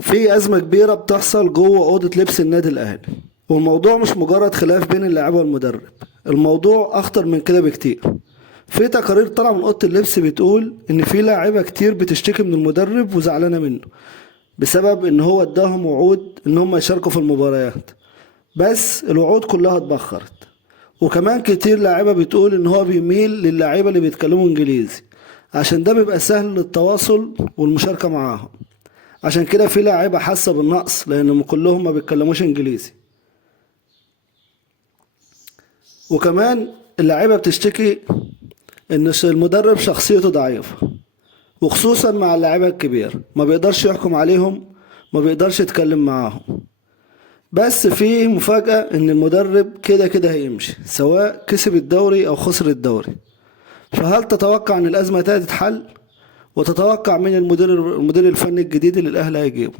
في أزمة كبيرة بتحصل جوه أوضة لبس النادي الأهلي، والموضوع مش مجرد خلاف بين اللاعب والمدرب. الموضوع أخطر من كده بكتير. في تقارير طالعة من أوضة اللبس بتقول إن في لاعيبة كتير بتشتكي من المدرب وزعلانة منه بسبب إن هو اداهم وعود إن هم يشاركوا في المباريات، بس الوعود كلها اتبخرت. وكمان كتير لاعيبة بتقول إن هو بيميل للاعيبة اللي بيتكلموا إنجليزي عشان ده بيبقى سهل للتواصل والمشاركة معاهم. عشان كده في لاعيبة حاسة بالنقص لأنهم كلهم ما بيتكلموش إنجليزي. وكمان اللاعيبة بتشتكي إن المدرب شخصيته ضعيفة، وخصوصا مع اللاعيبة الكبير ما بيقدرش يحكم عليهم، ما بيقدرش يتكلم معاهم. بس في مفاجأة إن المدرب كده كده هيمشي سواء كسب الدوري أو خسر الدوري. فهل تتوقع إن الأزمة دي تتحل؟ وتتوقع مين المدير الفني الجديد اللي الأهلي هيجيبه؟